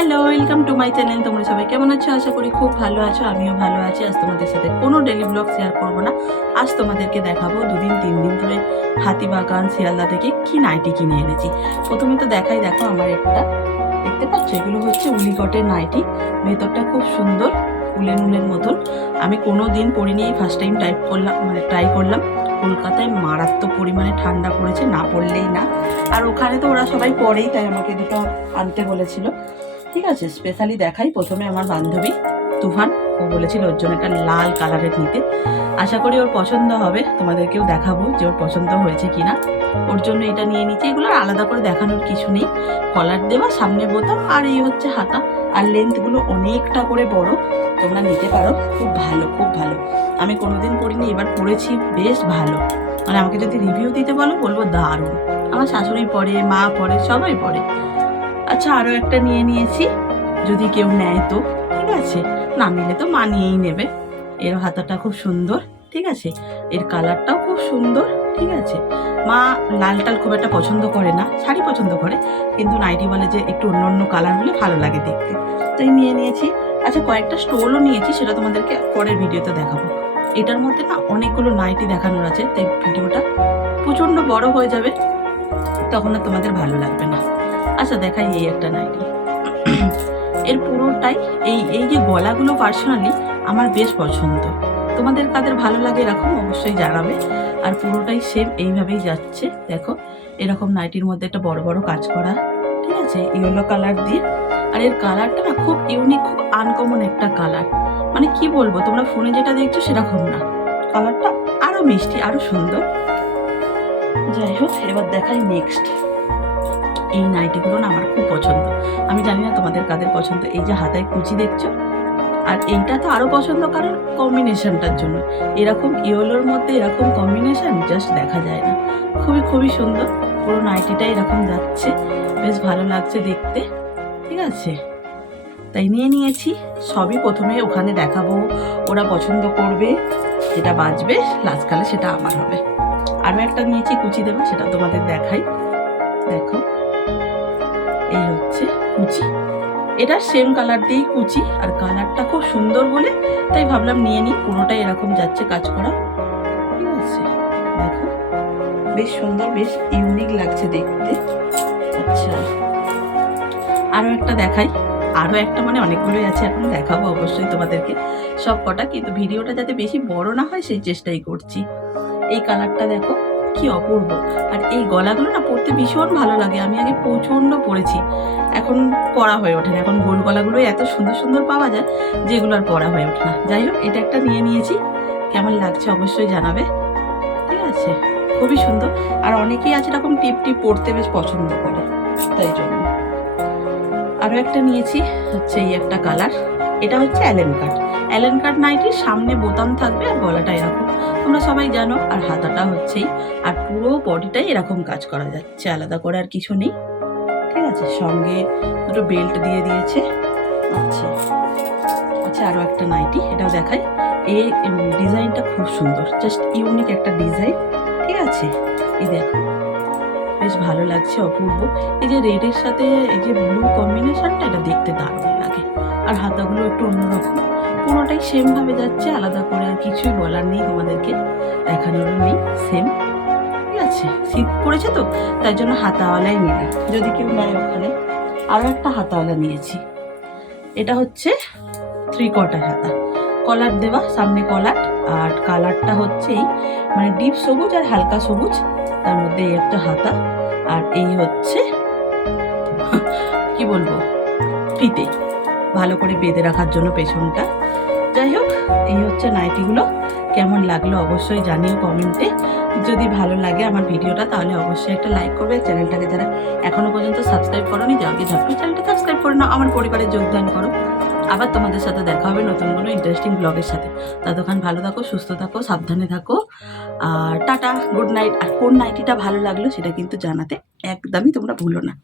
Hello, welcome to my channel. তোমরা সবাই কেমন আছো? আশা করি খুব ভালো আছো। আমিও ভালো আছি। আজ তোমাদের সাথে কোনো ডেলি ব্লগ শেয়ার করবো না। আজ তোমাদেরকে দেখাবো 2-3 দিন ধরে হাতিবাগান শিয়ালদা থেকে কি নাইটি কিনে এনেছি। প্রথমে তো দেখো আমার একটা, দেখতে পাচ্ছ, এগুলো হচ্ছে উলিকটের নাইটি। ভেতরটা খুব সুন্দর, উলের মতন। আমি কোনো দিন পরিনি, ফার্স্ট টাইম ট্রাই করলাম। কলকাতায় মারাত্মক পরিমাণে ঠান্ডা পড়েছে, না পড়লেই না। আর ওখানে তো ওরা সবাই পরেই, তাই আমাকে দুটো আনতে বলেছিল। ঠিক আছে, স্পেশালি দেখাই। প্রথমে আমার বান্ধবী তুফান, ও বলেছিল ওর জন্য একটা লাল কালারের নিতে। আশা করি ওর পছন্দ হবে, তোমাদেরকেও দেখাবো যে ওর পছন্দ হয়েছে কিনা। ওর জন্য এটা নিয়ে নিচ্ছি। এগুলো আলাদা করে দেখানোর কিছু নেই। কলার দেওয়া, সামনে বোতাম, আর এই হচ্ছে হাতা। আর লেন্থগুলো অনেকটা করে বড়, তোমরা নিতে পারো। খুব ভালো, খুব ভালো। আমি কোনোদিন পরিনি, এবার পরেছি, বেশ ভালো। মানে আমাকে যদি রিভিউ দিতে বলবো দারুণ। আমার শাশুড়ি পরে, মা পরে, সবাই পরে। আচ্ছা, আরও একটা নিয়ে নিয়েছি, যদি কেউ নেয় তো। ঠিক আছে, না নিলে তো মা নিয়েই নেবে। এর হাতাটা খুব সুন্দর, ঠিক আছে। এর কালারটাও খুব সুন্দর, ঠিক আছে। মা লাল টাল খুব একটা পছন্দ করে না, শাড়ি পছন্দ করে, কিন্তু নাইটি বলে যে একটু অন্য অন্য কালার হলে ভালো লাগে দেখতে, তাই নিয়ে নিয়েছি। আচ্ছা, কয়েকটা স্টোলও নিয়েছি, সেটা তোমাদেরকে পরের ভিডিওতে দেখাবো। এটার মধ্যে না অনেকগুলো নাইটি দেখানোর আছে, তাই ভিডিওটা প্রচণ্ড বড় হয়ে যাবে, তখন আর তোমাদের ভালো লাগবে না। আচ্ছা, দেখাই এই একটা নাইটি। এর পুরোটাই এই এই যে গলাগুলো পার্সোনালি আমার বেশ পছন্দ। তোমাদের কাদের ভালো লাগে এরকম অবশ্যই জানাবে। আর পুরোটাই সেম এইভাবেই যাচ্ছে, দেখো। এরকম নাইটির মধ্যে একটা বড় বড় কাজ করা, ঠিক আছে, ইয়েলো কালার দিয়ে। আর এর কালারটা না খুব ইউনিক, খুব আনকমন একটা কালার। মানে কি বলবো, তোমরা ফোনে যেটা দেখছো সেরকম না, কালারটা আরো মিষ্টি, আরো সুন্দর। যাই হোক, এবার দেখাই নেক্সট। এই নাইটিগুলো না আমার খুব পছন্দ। আমি জানি না তোমাদের কাদের পছন্দ। এই যে হাতায় কুচি দেখছো, আর এইটা তো আরো পছন্দ, কারণ কম্বিনেশনটার জন্য। এরকম ইয়েলোর মধ্যে এরকম কম্বিনেশন জাস্ট দেখা যায় না। খুবই খুবই সুন্দর। পুরো নাইটিটা এরকম যাচ্ছে, বেশ ভালো লাগছে দেখতে, ঠিক আছে। তাই নিয়ে নিয়েছি। সবই প্রথমে ওখানে দেখাবো, ওরা পছন্দ করবে, যেটা বাজবে লাস্টকালে সেটা আমার হবে। আরও একটা নিয়েছি কুচি দেওয়া, সেটা তোমাদের দেখাই। দেখো, এই হচ্ছে কুচি। এটা সেম কালার দিয়েই কুচি, আর কালারটা খুব সুন্দর বলে তাই ভাবলাম নিয়ে নিই। পুরোটাই এরকম যাচ্ছে কাজ করা, ঠিক আছে। দেখো, বেশ সুন্দর, বেশ ইউনিক লাগছে দেখতে। আচ্ছা, আরও একটা দেখাই। আরও একটা মানে অনেকগুলোই আছে, এখন দেখাবো অবশ্যই তোমাদেরকে সব কটা, কিন্তু ভিডিওটা যাতে বেশি বড় না হয় সেই চেষ্টাই করছি। এই কালারটা দেখো, কি অপূর্ব। আর এই গলাগুলো না পরতে ভীষণ ভালো লাগে। আমি আগে প্রচণ্ড পরেছি, এখন পরা হয়ে ওঠে না। এখন গোল গলাগুলোই এত সুন্দর সুন্দর পাওয়া যায়, যেগুলো আর পরা হয়ে ওঠে না। যাই হোক, এটা একটা নিয়ে নিয়েছি। কেমন লাগছে অবশ্যই জানাবে, ঠিক আছে। খুবই সুন্দর। আর অনেকেই আছে এরকম টিপ টিপ পরতে বেশ পছন্দ করে, তাই জন্য। আরও একটা নিয়েছি, হচ্ছে এই একটা কালার। এটা হচ্ছে অ্যালেন কাট নাইটির সামনে বোতাম থাকবে, আর গলাটা এরকম, তোমরা সবাই জানো। আর হাতাটা হচ্ছেই, আর পুরো বডিটাই এরকম কাজ করা যাচ্ছে, আলাদা করে আর কিছু নেই, ঠিক আছে। সঙ্গে দুটো বেল্ট দিয়ে দিয়েছে। আচ্ছা আচ্ছা, আরও একটা নাইটি, এটাও দেখাই। এই ডিজাইনটা খুব সুন্দর, জাস্ট ইউনিক একটা ডিজাইন, ঠিক আছে। এই দেখো, বেশ ভালো লাগছে, অপূর্ব। এই যে রেডের সাথে এই যে ব্লু কম্বিনেশনটা, এটা দেখতে দারুণ লাগে। আর হাতাগুলো একটু অন্যরকম, পুরোটাই সেম ভাবে যাচ্ছে, আলাদা করে আর কিছুই বলার নেই, তোমাদেরকে দেখানোর নেই, সেম, ঠিক আছে। শীত পড়েছে তো, তাই জন্য হাতাওয়ালাই নিলাম, যদি কেউ নেয় ওখানে। আরও একটা হাতাওয়ালা নিয়েছি। এটা হচ্ছে 3/4 হাতা, কলার দেওয়া, সামনে কলার। আর কালারটা হচ্ছেই মানে ডিপ সবুজ আর হালকা সবুজ, তার মধ্যে এই একটা হাতা। আর এই হচ্ছে কি বলবো, ফিতে ভালো করে বেঁধে রাখার জন্য পেছনটা। যাই হোক, এই হচ্ছে নাইটিগুলো। কেমন লাগলো অবশ্যই জানিও কমেন্টে। যদি ভালো লাগে আমার ভিডিওটা, তাহলে অবশ্যই একটা লাইক করবে। চ্যানেলটাকে যারা এখনো পর্যন্ত সাবস্ক্রাইব করোনি, যাও গিয়ে ঝটপট চ্যানেলটা সাবস্ক্রাইব করে নাও, আমার পরিবারে যোগদান করো। আবার তোমাদের সাথে দেখা হবে নতুন কোনো ইন্টারেস্টিং ব্লগের সাথে। ততক্ষণ ভালো থাকো, সুস্থ থাকো, সাবধানে থাকো। আর টাটা, গুড নাইট। আর কোন নাইটিটা ভালো লাগলো সেটা কিন্তু জানাতে একদমই তোমরা ভুলো না।